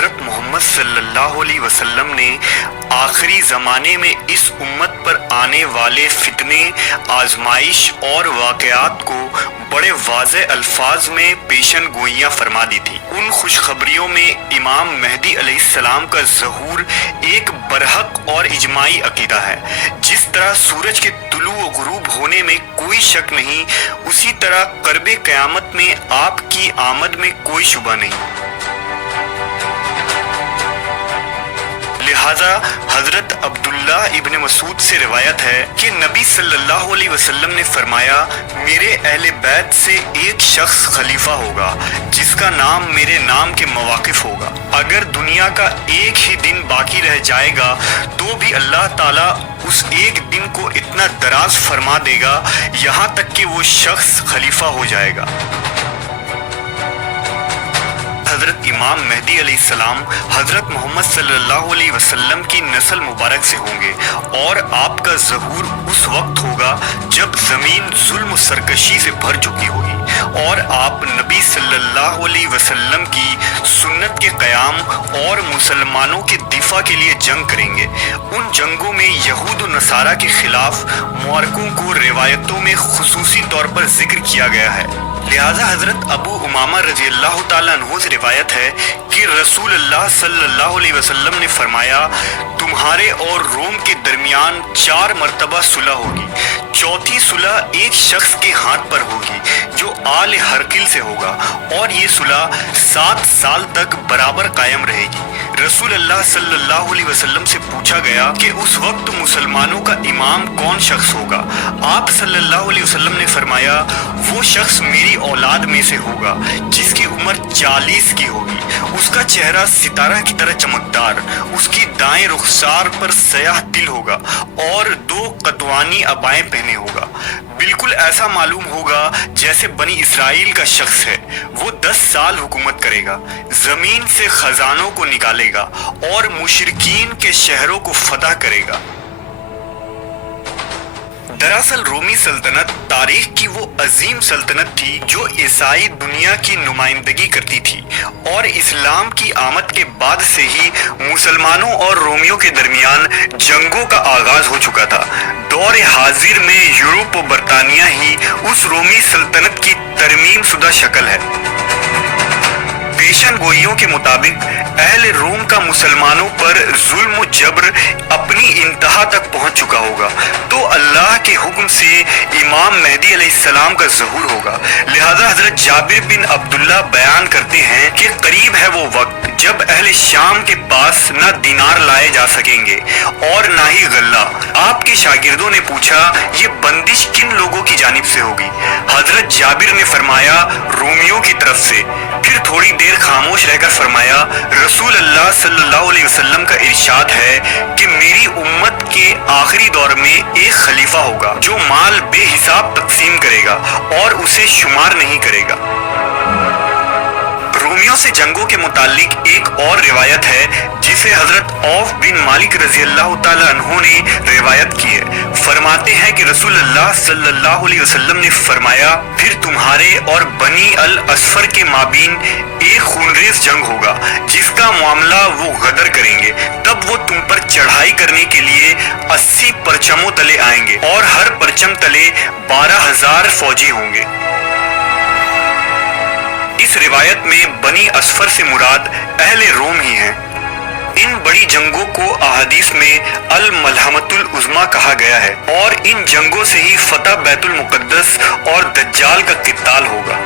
حضرت محمد صلی اللہ علیہ وسلم نے آخری زمانے میں اس امت پر آنے والے فتنے، آزمائش اور واقعات کو بڑے واضح الفاظ میں پیشن گوئیاں فرما دی تھی۔ ان خوشخبریوں میں امام مہدی علیہ السلام کا ظہور ایک برحق اور اجماعی عقیدہ ہے۔ جس طرح سورج کے طلوع و غروب ہونے میں کوئی شک نہیں، اسی طرح قرب قیامت میں آپ کی آمد میں کوئی شبہ نہیں۔ لہذا حضرت عبداللہ ابن مسعود سے روایت ہے کہ نبی صلی اللہ علیہ وسلم نے فرمایا، میرے اہل بیت سے ایک شخص خلیفہ ہوگا جس کا نام میرے نام کے مواقف ہوگا۔ اگر دنیا کا ایک ہی دن باقی رہ جائے گا تو بھی اللہ تعالیٰ اس ایک دن کو اتنا دراز فرما دے گا یہاں تک کہ وہ شخص خلیفہ ہو جائے گا۔ حضرت امام مہدی علیہ السلام حضرت محمد صلی اللہ علیہ وسلم کی نسل مبارک سے ہوں گے، اور آپ کا ظہور اس وقت ہوگا جب زمین ظلم و سرکشی سے بھر چکی ہوگی، اور آپ نبی صلی اللہ علیہ وسلم کی سنت کے قیام اور مسلمانوں کے دفاع کے لیے جنگ کریں گے۔ ان جنگوں میں یہود و نصارہ کے خلاف معرکوں کو روایتوں میں خصوصی طور پر ذکر کیا گیا ہے۔ لہذا حضرت ابو امامہ رضی اللہ تعالیٰ عنہ سے روایت ہے کہ رسول اللہ صلی اللہ علیہ وسلم نے فرمایا، تمہارے اور روم کے درمیان 4 مرتبہ صلح ہوگی، چوتھی صلح ایک شخص کے ہاتھ پر ہوگی جو آل ہرقل سے ہوگا، اور یہ صلح 7 سال تک برابر قائم رہے گی۔ رسول اللہ صلی اللہ علیہ وسلم سے پوچھا گیا کہ اس وقت مسلمانوں کا امام کون شخص ہوگا؟ آپ صلی اللہ علیہ وسلم نے فرمایا، وہ شخص میری اولاد میں سے ہوگا جس کی عمر 40 کی ہوگی، اس کا چہرہ ستارہ کی طرح چمکدار، اس کی دائیں رخسار پر سیاہ تل ہوگا اور 2 قطوانی عبائیں پہنے ہوگا، بالکل ایسا معلوم ہوگا جیسے بنی اسرائیل کا شخص ہے۔ وہ 10 سال حکومت کرے گا، زمین سے خزانوں کو نکالے گا اور مشرکین کے شہروں کو فتح کرے گا۔ دراصل رومی سلطنت تاریخ کی وہ عظیم سلطنت تھی جو عیسائی دنیا کی نمائندگی کرتی تھی، اور اسلام کی آمد کے بعد سے ہی مسلمانوں اور رومیوں کے درمیان جنگوں کا آغاز ہو چکا تھا۔ دور حاضر میں یورپ و برطانیہ ہی اس رومی سلطنت کی ترمیم شدہ شکل ہے۔ پیشن گوئیوں کے مطابق اہل روم کا مسلمانوں پر ظلم و جبر اپنی انتہا تک پہنچ چکا ہوگا، تو اللہ کے حکم سے امام مہدی علیہ السلام کا ظہور ہوگا۔ لہذا حضرت جابر بن عبداللہ بیان کرتے ہیں کہ قریب ہے وہ وقت جب اہل شام کے پاس نہ دینار لائے جا سکیں گے اور نہ ہی غلہ۔ آپ کے شاگردوں نے پوچھا، یہ بندش کن لوگوں کی جانب سے ہوگی؟ حضرت جابر نے فرمایا، رومیوں کی طرف سے۔ پھر تھوڑی دیر خاموش رہ کر فرمایا، رسول اللہ صلی اللہ علیہ وسلم کا ارشاد ہے کہ میری امت کے آخری دور میں ایک خلیفہ ہوگا جو مال بے حساب تقسیم کرے گا اور اسے شمار نہیں کرے گا۔ رومیوں سے جنگوں کے متعلق ایک اور روایت ہے جسے حضرت عوف بن مالک رضی اللہ تعالیٰ عنہ نے روایت کی ہے۔ فرماتے ہیں کہ رسول اللہ صلی اللہ علیہ وسلم نے فرمایا، پھر تمہارے اور بنی الاصفر کے مابین ایک خونریز جنگ ہوگا جس کا معاملہ وہ غدر کریں گے۔ تب وہ تم پر چڑھائی کرنے کے لیے 80 پرچموں تلے آئیں گے، اور ہر پرچم تلے 12,000 فوجی ہوں گے۔ اس روایت میں بنی اصفر سے مراد اہل روم ہی ہیں۔ ان بڑی جنگوں کو احادیث میں الملحمۃ العظمیٰ کہا گیا ہے، اور ان جنگوں سے ہی فتح بیت المقدس اور دجال کا قتال ہوگا۔